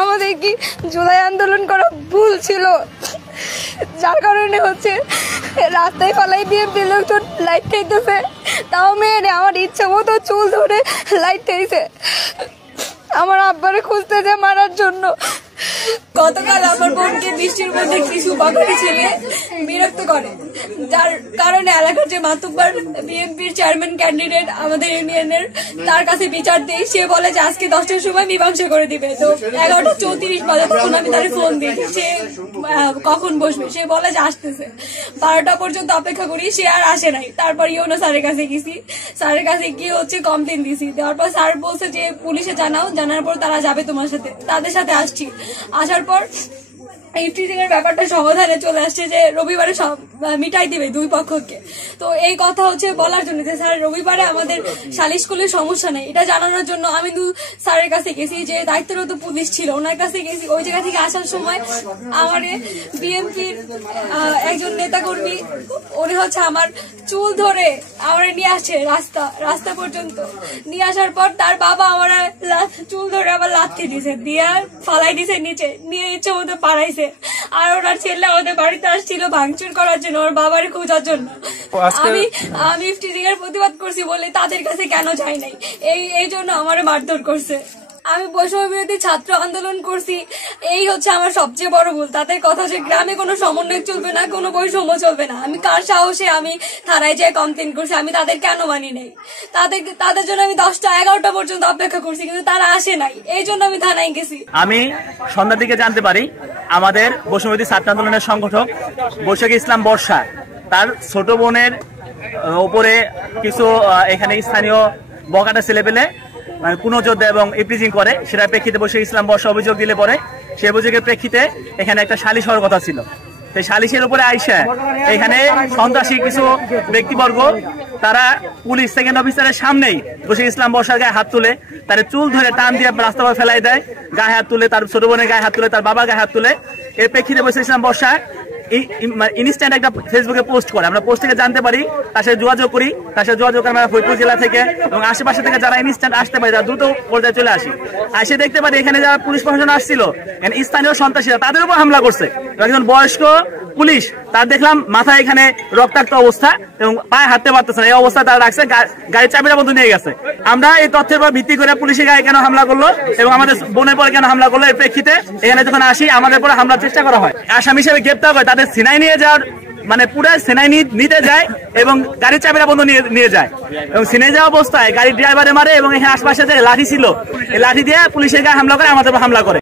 আমাদের কি জুলাই আন্দোলন করা ভুল ছিল, যার কারণে হচ্ছে রাস্তায় ফালাই দিয়ে লোকজন লাইট খাইতেছে, তাও মেয়েরে আমার ইচ্ছা মতো চুল ধরে লাইট খাইছে আমার আব্বারে খুঁজতেছে মারার জন্য। গতকাল আমার বোনকে বৃষ্টির মধ্যে কিছু বাঙালি ছেলে বিরক্ত করে, যার কারণে এলাকার যে মাতুব্বর বিএনপির চেয়ারম্যান ক্যান্ডিডেট আমাদের ইউনিয়নের, তার কাছে বিচার দেই। সে বলে যে আজকে 10টার সময় মীমাংসা করে দিবে। তো 11টা 34 বাজে তখন আমি তার ফোন দিই সে কখন বসবে, সে বলে যে আসতেছে। 12টা পর্যন্ত অপেক্ষা করি, সে আর আসে নাই। তারপর ইউনো স্যারের কাছে গেছি, স্যারের কাছে গিয়ে হচ্ছে কমপ্লেন দিছি। দেওয়ার পর স্যার বলছে যে পুলিশে জানাও, জানার পর তারা যাবে তোমার সাথে। তাদের সাথে আসছি, আসার পর ইফটিজিং এর ব্যাপারটা সমাধানে চলে আসছে যে রবিবারে সব মিটাই দিবে দুই পক্ষকে। তো এই কথা হচ্ছে বলার জন্য যে স্যার রবিবারে আমাদের সালিশ করলে সমস্যা নেই, এটা জানানোর জন্য আমি স্যারের কাছে গেছি। যে দায়িত্বরত পুলিশ ছিল ওনার কাছে গেছি। ওই জায়গা থেকে আসার সময় আমার বিএনপির একজন নেতাকর্মী, উনি হচ্ছে আমার চুল ধরে আমার নিয়ে আসছে রাস্তা পর্যন্ত। নিয়ে আসার পর তার বাবা আমার চুল ধরে আবার লাথি দিছে, দিয়ে ফালাই দিছে নিচে, নিয়ে ইচ্ছে মতো পাড়াইছে। আর ওনার ছেলে ওদের বাড়িতে আসছিল ভাঙচুর করার জন্য, ওর বাবার খোঁজার জন্য। আমি ইফটিজিং এর প্রতিবাদ করছি বলে তাদের কাছে কেন যাই নাই, এই জন্য আমার মারধর করছে। আমি বৈষম্য বিরোধী ছাত্র আন্দোলন করছি, এই হচ্ছে আমার সবচেয়ে বড় ভুল। তাদের কথা যে গ্রামে কোনো সমন্বয় চলবে না, কোনো বৈষম্য চলবে না, আমি কার সাহসে আমি থানায় যেয়ে কমপ্লেন করছি? আমি তাদের কেন মানি নাই? তাদের জন্য আমি 10টা 11টা পর্যন্ত অপেক্ষা করছি, কিন্তু তারা আসে নাই, এই জন্য আমি থানায় গেছি। আমি সন্ধ্যার দিকে জানতে পারি আমাদের বৈষম্য বিরোধী ছাত্র আন্দোলনের সংগঠক বৈশাখী ইসলাম বর্ষা, তার ছোট বোনের উপরে কিছু এখানে স্থানীয় বকাটা ছেলে পেলে পুনর্যোদ্ধা এবং ইফটিজিং করে, সেটার প্রেক্ষিতে বৈশাখী ইসলাম বর্ষা অভিযোগ দিলে পরে সেই অভিযোগের প্রেক্ষিতে এখানে একটা সালিশ হওয়ার কথা ছিল। সেই সালিশের উপরে আইসা এখানে সন্ত্রাসী কিছু ব্যক্তিবর্গ তারা পুলিশ সেকেন্ড অফিসারের সামনেই বৈশাখী ইসলাম বর্ষার গায়ে হাত তুলে, তার চুল ধরে টান দিয়ে রাস্তা ফেলাই দেয়, গায়ে হাত তুলে, তার ছোট বোনের গায়ে হাত তুলে, তার বাবার গায়ে হাত তুলে। এর প্রেক্ষিতে বৈশাখী ইসলাম বর্ষা ইনস্ট্যান্ট একটা ফেসবুকে পোস্ট করে। আমরা পোস্ট থেকে জানতে পারি, তার সাথে যোগাযোগ করি, তার সাথে যোগাযোগ আমরা ফরিদপুর জেলা থেকে এবং আশেপাশে থেকে যারা ইনস্ট্যান্ট আসতে পারে, যারা দ্রুত পর্যায়ে চলে আসি, এসে দেখতে পারি এখানে যারা পুলিশ প্রশাসন আসছিল, স্থানীয় সন্ত্রাসীরা তাদের উপর হামলা করছে। একজন বয়স্ক পুলিশ, তার দেখলাম মাথায় এখানে রক্তাক্ত অবস্থা এবং পায়ে হাঁটতে পারতেছে না, এই অবস্থা তারা রাখছে, গাড়ির চাবিটা বন্ধ নিয়ে গেছে। আমরা এই তথ্যের উপর ভিত্তি করে পুলিশের গায়ে কেন হামলা করলো এবং আমাদের বোনের পরে কেন হামলা করলো, এর প্রেক্ষিতে এখানে যখন আসি আমাদের পরে হামলার চেষ্টা করা হয়। আসামি হিসেবে গ্রেপ্তার করে তাদের সিনাই নিয়ে যাওয়ার মানে পুরো সিনাই নিতে যায় এবং গাড়ির চাবিটা বন্ধ নিয়ে যায় এবং সিনাই যাওয়া অবস্থায় গাড়ির ড্রাইভারে মারে এবং এখানে আশপাশে যে লাঠি ছিল এই লাঠি দিয়ে পুলিশের গায়ে হামলা করে, আমাদের উপর হামলা করে।